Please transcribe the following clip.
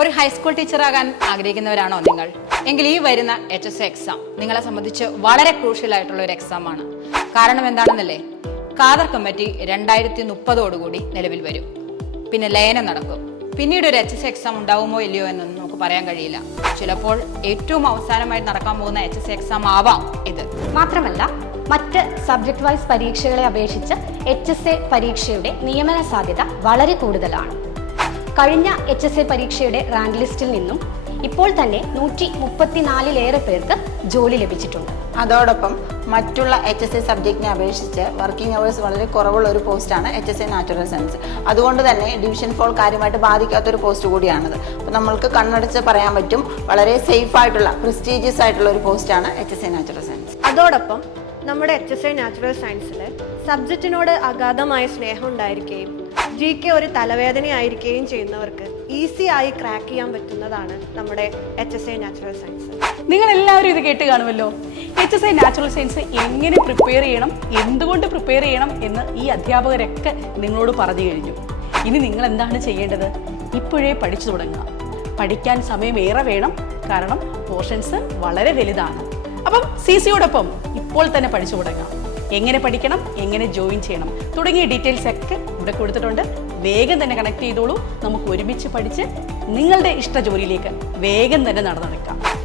ഒരു ഹൈസ്കൂൾ ടീച്ചറാകാൻ ആഗ്രഹിക്കുന്നവരാണോ നിങ്ങൾ? എങ്കിൽ ഈ വരുന്ന എച്ച് എസ് എക്സാം നിങ്ങളെ സംബന്ധിച്ച് വളരെ ക്രൂഷ്യൽ ആയിട്ടുള്ള ഒരു എക്സാം ആണ്. കാരണം എന്താണെന്നല്ലേ? കാദർ കമ്മിറ്റി രണ്ടായിരത്തി മുപ്പതോടുകൂടി നിലവിൽ വരും. പിന്നെ ലയനം നടക്കും. പിന്നീട് ഒരു എച്ച് എസ് എക്സാം ഉണ്ടാവുമോ ഇല്ലയോ എന്നൊന്നും നമുക്ക് പറയാൻ കഴിയില്ല. ചിലപ്പോൾ ഏറ്റവും അവസാനമായി നടക്കാൻ പോകുന്ന എച്ച് എസ് എക്സാം ആവാം ഇത്. മാത്രമല്ല മറ്റ് സബ്ജക്ട് വൈസ് പരീക്ഷകളെ അപേക്ഷിച്ച് എച്ച് എസ് എ പരീക്ഷയുടെ നിയമന സാധ്യത വളരെ കൂടുതലാണ്. കഴിഞ്ഞ എച്ച് എസ് എ പരീക്ഷയുടെ റാങ്ക് ലിസ്റ്റിൽ നിന്നും ഇപ്പോൾ തന്നെ നൂറ്റി മുപ്പത്തിനാലിലേറെ പേർക്ക് ജോലി ലഭിച്ചിട്ടുണ്ട്. അതോടൊപ്പം മറ്റുള്ള എച്ച് എസ് എ സബ്ജക്റ്റിനെ അപേക്ഷിച്ച് വർക്കിംഗ് അവേഴ്സ് വളരെ കുറവുള്ള ഒരു പോസ്റ്റാണ് H S A natural science അതുകൊണ്ട് തന്നെ ഡിവിഷൻ ഫോൾ കാര്യമായിട്ട് ബാധിക്കാത്തൊരു പോസ്റ്റ് കൂടിയാണത്. അപ്പോൾ നമ്മൾക്ക് കണ്ണടച്ച് പറയാൻ പറ്റും വളരെ സേഫ് ആയിട്ടുള്ള പ്രസ്റ്റീജിയസ് ആയിട്ടുള്ള ഒരു പോസ്റ്റാണ് H S A natural science അതോടൊപ്പം നമ്മുടെ എച്ച് എസ് എ നാച്ചുറൽ സയൻസിൽ സബ്ജക്റ്റിനോട് അഗാധമായ സ്നേഹം ഉണ്ടായിരിക്കുകയും ജി കെ ഒരു തലവേദനയായിരിക്കുകയും ചെയ്യുന്നവർക്ക് ഈസി ആയി ക്രാക്ക് ചെയ്യാൻ പറ്റുന്നതാണ് നമ്മുടെ H S I natural science നിങ്ങൾ എല്ലാവരും ഇത് കേട്ട് കാണുമല്ലോ? H S I natural science എങ്ങനെ പ്രിപ്പയർ ചെയ്യണം എന്തുകൊണ്ട് പ്രിപ്പയർ ചെയ്യണം എന്ന് ഈ അധ്യാപകരൊക്കെ നിങ്ങളോട് പറഞ്ഞു കഴിഞ്ഞു. ഇനി നിങ്ങൾ എന്താണ് ചെയ്യേണ്ടത്? ഇപ്പോഴേ പഠിച്ചു തുടങ്ങുക. പഠിക്കാൻ സമയം ഏറെ വേണം കാരണം പോർഷൻസ് വളരെ വലുതാണ്. അപ്പം സി സിയോടൊപ്പം ഇപ്പോൾ തന്നെ പഠിച്ചു തുടങ്ങാം. എങ്ങനെ പഠിക്കണം എങ്ങനെ ജോയിൻ ചെയ്യണം തുടങ്ങിയ ഡീറ്റെയിൽസ് ഒക്കെ ഇവിടെ കൊടുത്തിട്ടുണ്ട്. വേഗം തന്നെ കണക്ട് ചെയ്തോളൂ. നമുക്ക് ഒരുമിച്ച് പഠിച്ച് നിങ്ങളുടെ ഇഷ്ട ജോലിയിലേക്ക് വേഗം തന്നെ നടന്നെടുക്കാം